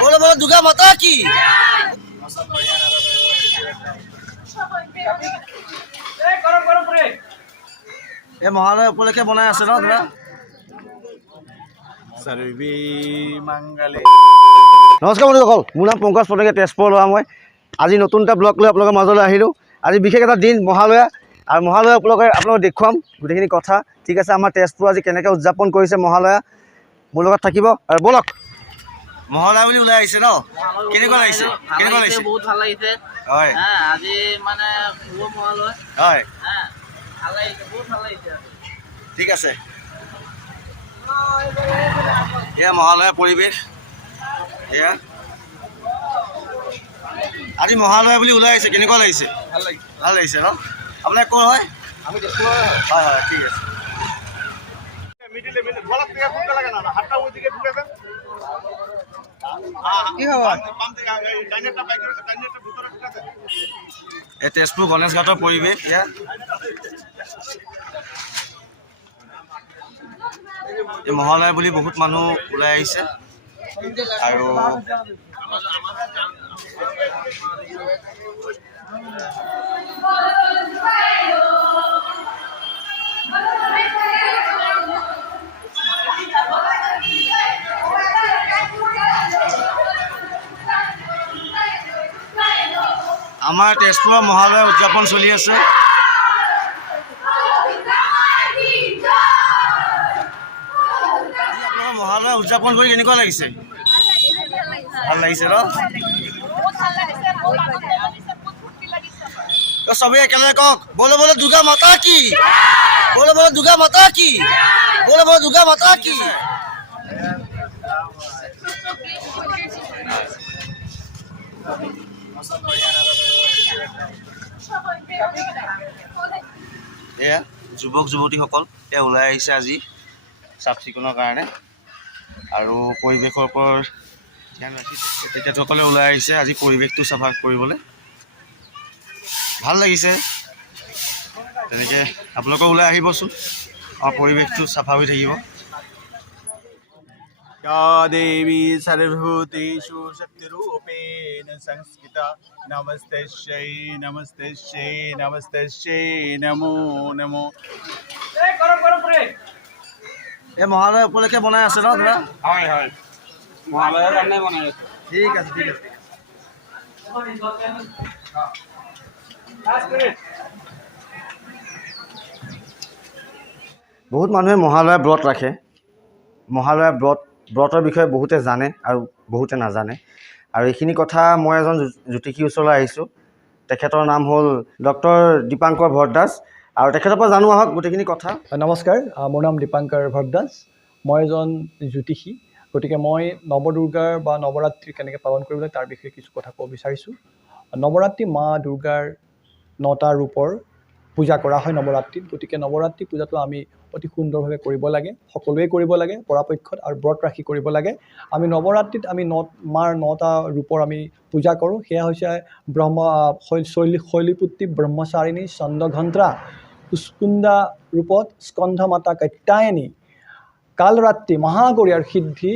बोलो बोलो दुर्गा माता की। এই মহালয়া উপলক্ষে বনাই আছে ন দাদা? सर्वे मंगले। নমস্কাৰ বন্ধুসকল, মোৰ নাম পংকজ পটেকে, তেজপুৰ ল'ৰা মই। আজি নতুন এটা ব্লগ লৈ আপোনালোকৰ মাজলৈ আহিলোঁ। আজি বিশেষ এটা দিন মহালয়া, আৰু মহালয়া উপলক্ষে আপোনালোকক দেখুৱাম গোটেইখিনি কথা। ঠিক আছে, আমাৰ তেজপুৰ আজি কেনেকৈ উদযাপন কৰিছে মহালয়া, মোৰ লগত থাকিব আৰু বলক। মহালয়া বুলি ওলাই আহিছে ন? কেনেকুৱা লাগিছে? কেনেকুৱা লাগিছে? বহুত ভাল লাগিছে। হয় আজি মানে মহালয়া হয় ভাল লাগিছে, বহুত ভাল লাগিছে। ঠিক আছে, এয়া মহালয়া পৰিৱেশ। এয়া আজি মহালয়া বুলি ওলাই আহিছে, কেনেকুৱা লাগিছে? ভাল লাগিছে ন? আপোনাৰ ক'ৰ হয়? আমি তেজপুৰৰ হয় হয়, ঠিক আছে। এই তেজপুৰ গণেশ ঘাটৰ পৰিৱেশ। এয়া এই মহালয়া বুলি বহুত মানুহ ওলাই আহিছে, আৰু আমাৰ তেজপুৰৰ মহালয়া উদযাপন চলি আছে। আপোনালোকৰ মহালয়া উদযাপন কৰি কেনেকুৱা লাগিছে? ভাল লাগিছে ন? চবেই একেলগে কওক, বলো বলো দুৰ্গা মাতা কি, বলো বলো দুৰ্গা মাতা কি, বলো বলো দুৰ্গা মাতা কি। এয়া যুৱক যুৱতীসকল এয়া ওলাই আহিছে আজি চাফ চিকুণৰ কাৰণে, আৰু পৰিৱেশৰ ওপৰত ধ্যান ৰাখিছে। তেখেতসকলে ওলাই আহিছে আজি পৰিৱেশটো চাফা কৰিবলৈ। ভাল লাগিছে তেনেকৈ, আপোনালোকে ওলাই আহিবচোন, আমাৰ পৰিৱেশটো চাফা হৈ থাকিব। या देवी सर्वभूतेषु शक्तिरूपेण संस्थिता नमस्तस्यै नमस्तस्यै नमस्तस्यै नमो नमो। এই মহালয়া উপলক্ষে বনাই আছে ন দাদা? হয় হয়, মহালয়াৰ কাৰণে বনাই আছো। ঠিক আছে ঠিক আছে। বহুত মানুহে মহালয়া ব্ৰত ৰাখে। মহালয়া ব্ৰতৰ বিষয়ে বহুতে জানে আৰু বহুতে নাজানে, আৰু এইখিনি কথা মই এজন জ্যোতিষীৰ ওচৰলৈ আহিছোঁ। তেখেতৰ নাম হ'ল ডক্টৰ দীপাংকৰ ভৰদ্বাজ, আৰু তেখেতৰ পৰা জানো আহক গোটেইখিনি কথা। নমস্কাৰ, মোৰ নাম দীপাংকৰ ভৰদ্বাজ। মই এজন জ্যোতিষী, গতিকে মই নৱদুৰ্গাৰ বা নৱৰাত্ৰি কেনেকৈ পালন কৰিব লাগে তাৰ বিষয়ে কিছু কথা ক'ব বিচাৰিছোঁ। নৱৰাত্ৰি মা দুৰ্গাৰ 9টা ৰূপৰ পূজা কৰা হয় নৱৰাত্ৰিত। গতিকে নৱৰাত্ৰি পূজাটো আমি অতি সুন্দৰভাৱে কৰিব লাগে, সকলোৱে কৰিব লাগে পৰাপক্ষত, আৰু ব্ৰত ৰাখি কৰিব লাগে। আমি নৱৰাত্ৰিত আমি মাৰ 9টা ৰূপৰ আমি পূজা কৰোঁ। সেয়া হৈছে শৈলীপুত্ৰী ব্ৰহ্মচাৰিণী চন্দ্ৰঘণ্টা, পুষ্কুন্দা ৰূপত স্কন্ধ মাতা কাত্যায়নী, কালৰাত্ৰি মহাগৌৰী আৰু সিদ্ধি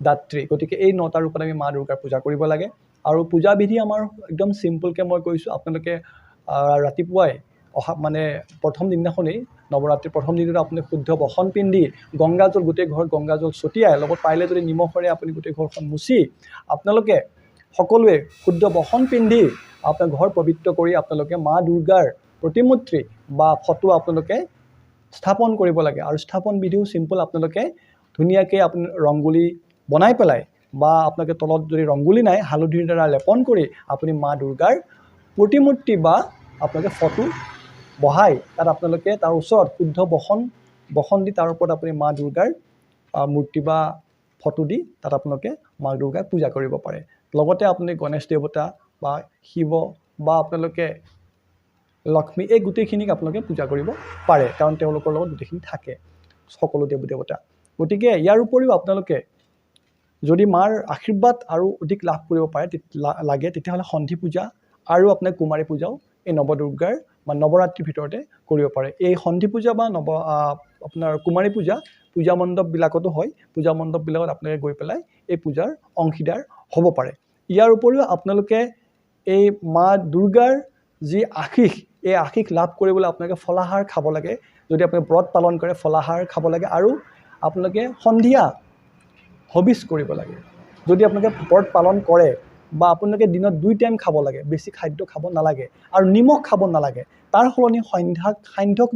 দাত্ৰী। গতিকে এই 9টা ৰূপত আমি মা দুৰ্গাৰ পূজা কৰিব লাগে। আৰু পূজা বিধি আমাৰ একদম চিম্পলকৈ মই কৈছোঁ। আপোনালোকে ৰাতিপুৱাই মানে প্ৰথম দিনাখনেই, নৱৰাত্ৰিৰ প্ৰথম দিনটো আপুনি শুদ্ধ বসন পিন্ধি গংগাজল, গোটেই ঘৰত গংগাজল ছটিয়াই, লগত পাৰিলে যদি নিমখেৰে আপুনি গোটেই ঘৰখন মুচি আপোনালোকে সকলোৱে শুদ্ধ বসন পিন্ধি আপোনাৰ ঘৰ পবিত্ৰ কৰি আপোনালোকে মা দুৰ্গাৰ প্ৰতিমূৰ্তি বা ফটো আপোনালোকে স্থাপন কৰিব লাগে। আৰু স্থাপন বিধিও চিম্পল। আপোনালোকে ধুনীয়াকৈ আপুনি ৰংগুলি বনাই পেলাই, বা আপোনালোকে তলত যদি ৰংগুলি নাই, হালধিৰ দ্বাৰা লেপন কৰি আপুনি মা দুৰ্গাৰ প্ৰতিমূৰ্তি বা আপোনালোকে ফটো বহাই তাত আপোনালোকে তাৰ ওচৰত শুদ্ধ বসন দি তাৰ ওপৰত আপুনি মা দুৰ্গাৰ মূৰ্তি বা ফটো দি তাত আপোনালোকে মা দুৰ্গাক পূজা কৰিব পাৰে। লগতে আপুনি গণেশ দেৱতা বা শিৱ বা আপোনালোকে লক্ষ্মী, এই গোটেইখিনিক আপোনালোকে পূজা কৰিব পাৰে, কাৰণ তেওঁলোকৰ লগত গোটেইখিনি থাকে সকলো দেৱী দেৱতা। গতিকে ইয়াৰ উপৰিও আপোনালোকে যদি মাৰ আশীৰ্বাদ আৰু অধিক লাভ কৰিব পাৰে লাগে, তেতিয়াহ'লে সন্ধি পূজা আৰু আপোনাৰ কুমাৰী পূজাও এই নৱদুৰ্গাৰ বা নৱৰাত্ৰিৰ ভিতৰতে কৰিব পাৰে। এই সন্ধি পূজা বা আপোনাৰ কুমাৰী পূজা পূজা মণ্ডপবিলাকতো হয়। পূজা মণ্ডপবিলাকত আপোনালোকে গৈ পেলাই এই পূজাৰ অংশীদাৰ হ'ব পাৰে। ইয়াৰ উপৰিও আপোনালোকে এই মা দুৰ্গাৰ যি আশীষ, এই আশীষ লাভ কৰিবলৈ আপোনালোকে ফলাহাৰ খাব লাগে। যদি আপুনি ব্ৰত পালন কৰে ফলাহাৰ খাব লাগে আৰু আপোনালোকে সন্ধিয়া হবিচ কৰিব লাগে। যদি আপোনালোকে ব্ৰত পালন কৰে বা আপোনালোকে দিনত 2 টাইম খাব লাগে, বেছি খাদ্য খাব নালাগে আৰু নিমখ খাব নালাগে। তাৰ সলনি সান্ধ্যক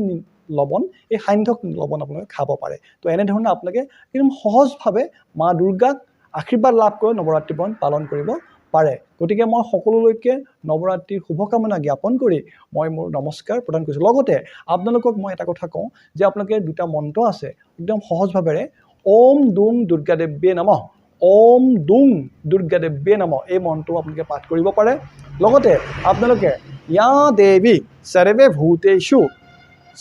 লৱণ, এই সান্ধ্যক লৱণ আপোনালোকে খাব পাৰে। তো এনেধৰণে আপোনালোকে একদম সহজভাৱে মা দুৰ্গাক আশীৰ্বাদ লাভ কৰি নৱৰাত্ৰি পালন কৰিব পাৰে। গতিকে মই সকলোলৈকে নৱৰাত্ৰিৰ শুভকামনা জ্ঞাপন কৰি মই মোৰ নমস্কাৰ প্ৰদান কৰিছোঁ। লগতে আপোনালোকক মই এটা কথা কওঁ যে আপোনালোকে 2টা মন্ত্ৰ আছে একদম সহজভাৱেৰে ওম দুং দুৰ্গাদেৱ্যে নমঃ, ওম দুং দুৰ্গাদেৱ্যে নমঃ এই মন্ত্ৰ আপোনালোকে পাঠ কৰিব পাৰে। লগতে আপোনালোকে ইয়া দেৱী সৰ্বে ভূতেষু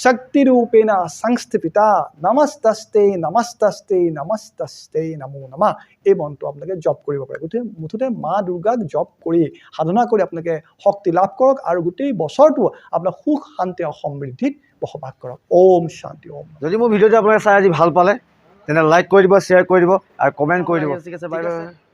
শক্তিৰূপেণ সংস্থিতা নমস্তস্তে নমস্তস্তে নমস্তস্তে নমো নমঃ এই মন্ত্ৰ আপোনালোকে জপ কৰিব পাৰে। গতিকে মুঠতে মা দুৰ্গাক জপ কৰি সাধনা কৰি আপোনালোকে শক্তি লাভ কৰক আৰু গোটেই বছৰটো আপোনাৰ সুখ শান্তি আৰু সমৃদ্ধিত বসবাস কৰক। ওম শান্তি ওম। যদি মোৰ ভিডিঅ'টো আপোনালোকে চাই আজি ভাল পালে তেনে লাইক কৰি দিব, শ্বেয়াৰ কৰি দিব আৰু কমেণ্ট কৰি দিব। ঠিক আছে, বাই বাই।